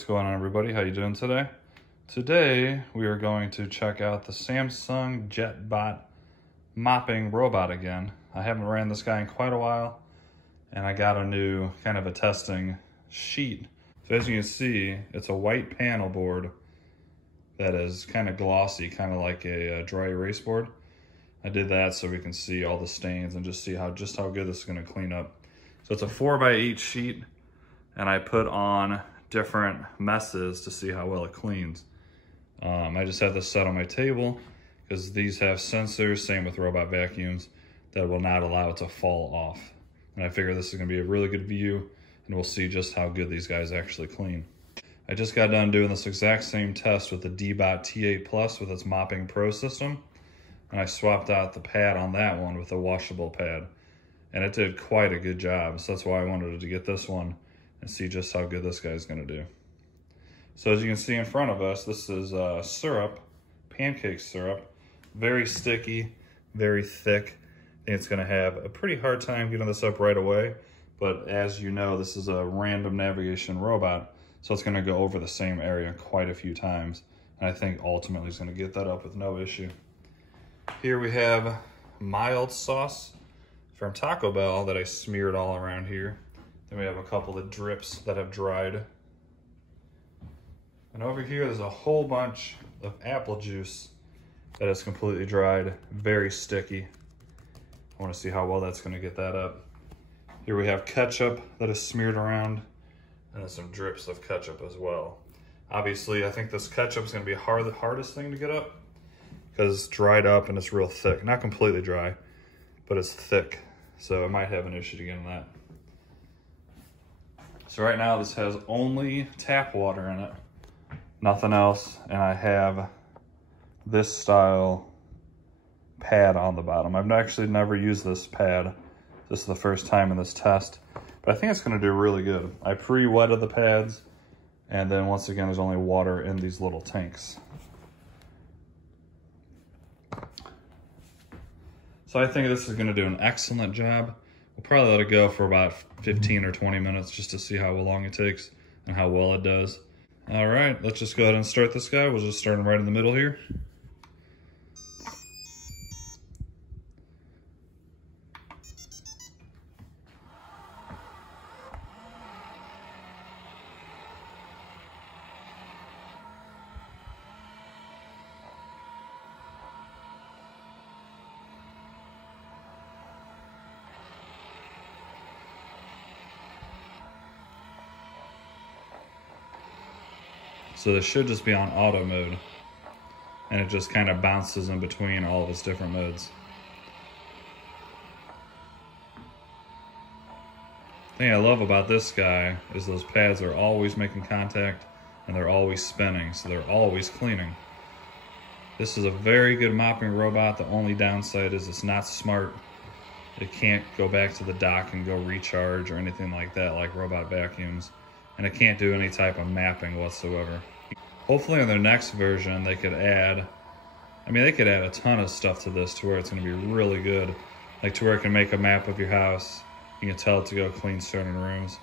what's going on everybody? How you doing today? Today we are going to check out the Samsung JetBOT mopping robot again. I haven't ran this guy in quite a while and I got a new kind of a testing sheet. So as you can see, it's a white panel board that is kind of glossy, kind of like a dry erase board. I did that so we can see all the stains and just see how good this is going to clean up. So it's a 4x8 sheet and I put on different messes to see how well it cleans. I just have this set on my table because these have sensors, same with robot vacuums, that will not allow it to fall off. And I figure this is gonna be a really good view and we'll see just how good these guys actually clean. I just got done doing this exact same test with the JetBOT T8 Plus with its mopping pro system. And I swapped out the pad on that one with a washable pad. And it did quite a good job. So that's why I wanted to get this one and see just how good this guy's gonna do. So as you can see in front of us, this is syrup, pancake syrup, very sticky, very thick. I think it's gonna have a pretty hard time getting this up right away, but as you know, this is a random navigation robot, so it's gonna go over the same area quite a few times. And I think ultimately it's gonna get that up with no issue. Here we have mild sauce from Taco Bell that I smeared all around here. Then we have a couple of drips that have dried. And over here, there's a whole bunch of apple juice that is completely dried, very sticky. I want to see how well that's going to get that up. Here we have ketchup that is smeared around, and then some drips of ketchup as well. Obviously, I think this ketchup is going to be the hardest thing to get up because it's dried up and it's real thick. Not completely dry, but it's thick, so I might have an issue to getting that. So right now, this has only tap water in it. Nothing else, and I have this style pad on the bottom. I've actually never used this pad. This is the first time in this test, but I think it's gonna do really good. I pre-wetted the pads, and then once again, there's only water in these little tanks. So I think this is gonna do an excellent job. We'll probably let it go for about 15 or 20 minutes just to see how long it takes and how well it does. All right, let's just go ahead and start this guy. We'll just start him right in the middle here. So this should just be on auto mode, and it just kind of bounces in between all of its different modes. The thing I love about this guy is those pads are always making contact and they're always spinning, so they're always cleaning. This is a very good mopping robot. The only downside is it's not smart. It can't go back to the dock and go recharge or anything like that like robot vacuums. And it can't do any type of mapping whatsoever. Hopefully in their next version, they could add a ton of stuff to this to where it's gonna be really good. Like to where it can make a map of your house. You can tell it to go clean certain rooms.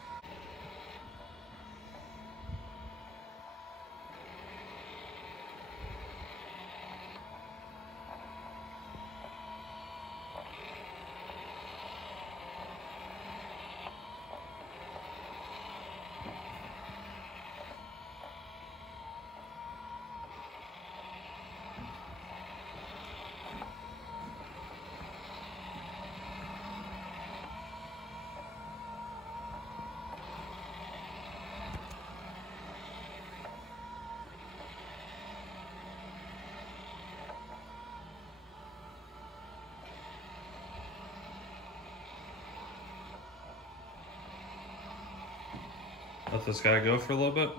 Let this guy go for a little bit.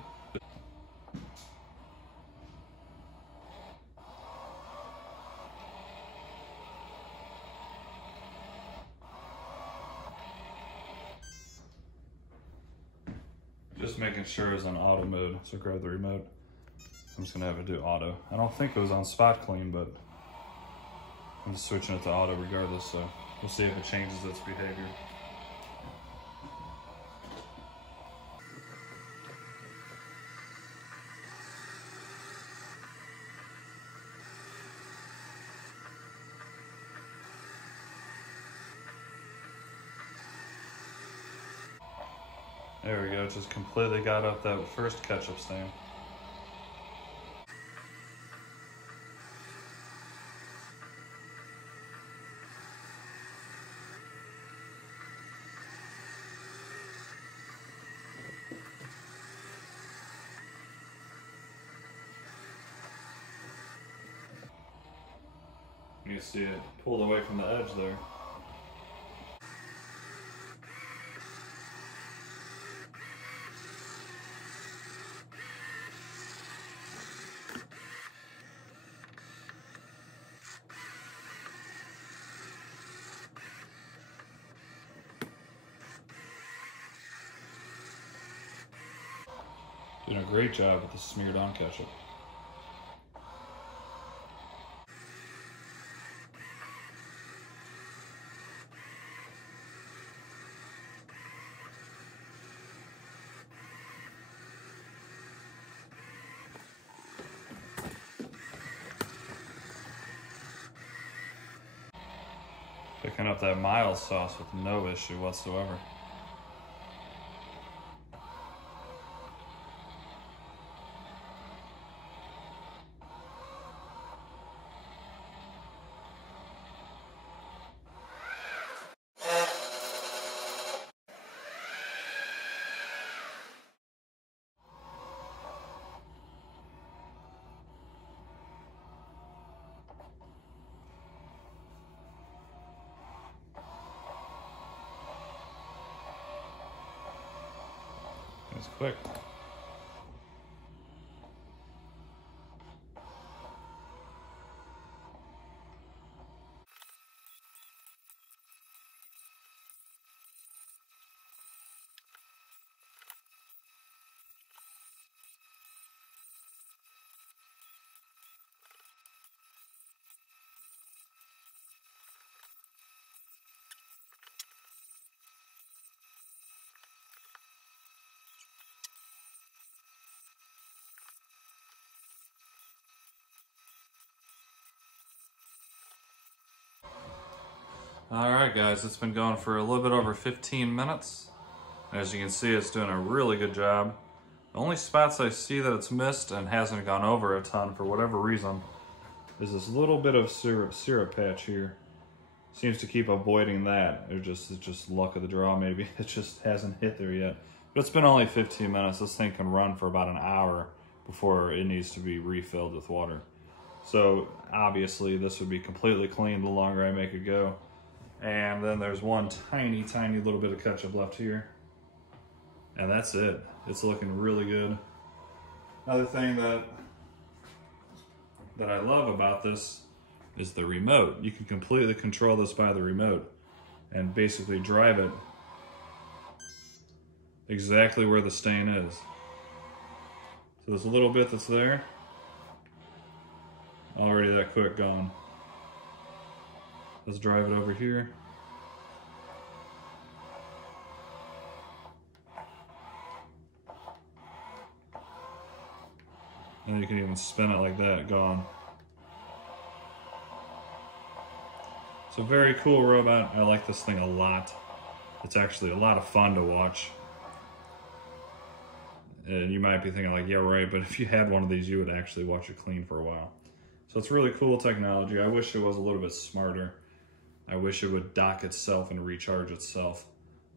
Just making sure it's on auto mode, so grab the remote. I'm just gonna have it do auto. I don't think it was on spot clean, but I'm just switching it to auto regardless, so we'll see if it changes its behavior. There we go, just completely got up that first ketchup stain. You see it pulled away from the edge there. Doing a great job with the smeared on ketchup. Picking up that mild sauce with no issue whatsoever. It's quick. All right, guys, it's been going for a little bit over 15 minutes. As you can see, it's doing a really good job. The only spots I see that it's missed and hasn't gone over a ton for whatever reason is this little bit of syrup patch here. Seems to keep avoiding that. It's just luck of the draw, maybe. It just hasn't hit there yet. But it's been only 15 minutes. This thing can run for about an hour before it needs to be refilled with water. So obviously this would be completely clean the longer I make it go. And then there's one tiny little bit of ketchup left here. And that's it. It's looking really good. Another thing that I love about this is the remote. You can completely control this by the remote and basically drive it exactly where the stain is. So there's a little bit that's there, already that quick gone. Let's drive it over here. And you can even spin it like that, gone. It's a very cool robot. I like this thing a lot. It's actually a lot of fun to watch. And you might be thinking like, yeah, right, but if you had one of these, you would actually watch it clean for a while. So it's really cool technology. I wish it was a little bit smarter. I wish it would dock itself and recharge itself.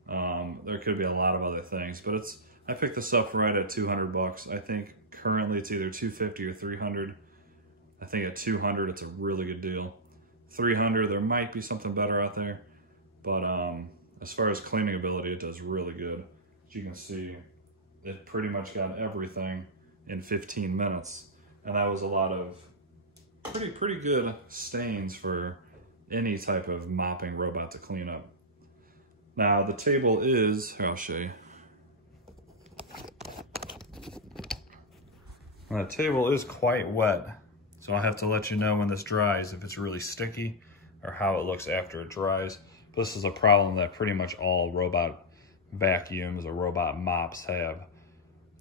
There could be a lot of other things, but I picked this up right at 200 bucks. I think currently it's either 250 or 300. I think at 200 it's a really good deal. 300 there might be something better out there, but as far as cleaning ability, it does really good. As you can see, it pretty much got everything in 15 minutes, and that was a lot of pretty good stains for any type of mopping robot to clean up. Now the table is, here I'll show you. The table is quite wet, so I'll have to let you know when this dries if it's really sticky or how it looks after it dries. This is a problem that pretty much all robot vacuums or robot mops have,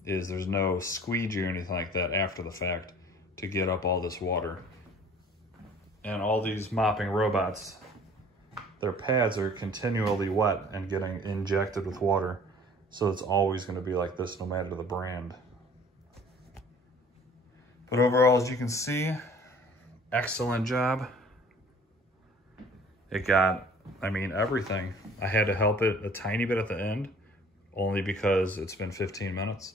is there's no squeegee or anything like that after the fact to get up all this water. And all these mopping robots, their pads are continually wet and getting injected with water. So it's always gonna be like this no matter the brand. But overall, as you can see, excellent job. It got, I mean, everything. I had to help it a tiny bit at the end, only because it's been 15 minutes.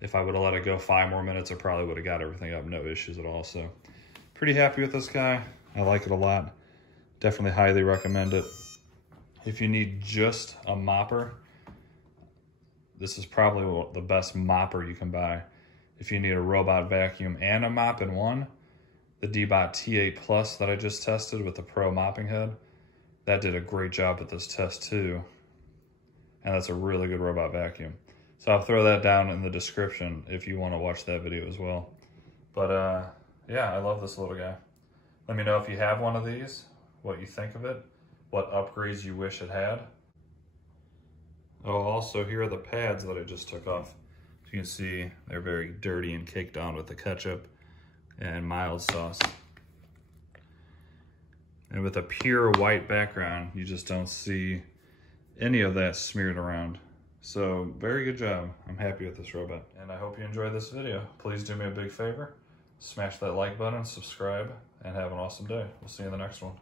If I would have let it go 5 more minutes, I probably would have got everything up, no issues at all. So pretty happy with this guy. I like it a lot. Definitely highly recommend it. If you need just a mopper, this is probably the best mopper you can buy. If you need a robot vacuum and a mop in one, the JetBOT T8 Plus that I just tested with the Pro mopping head, that did a great job at this test too. And that's a really good robot vacuum. So I'll throw that down in the description if you want to watch that video as well. But yeah, I love this little guy. Let me know if you have one of these, what you think of it, what upgrades you wish it had. Oh, also here are the pads that I just took off. As you can see, they're very dirty and caked on with the ketchup and mild sauce. And with a pure white background, you just don't see any of that smeared around. So very good job. I'm happy with this robot. And I hope you enjoyed this video. Please do me a big favor. Smash that like button, subscribe, and have an awesome day. We'll see you in the next one.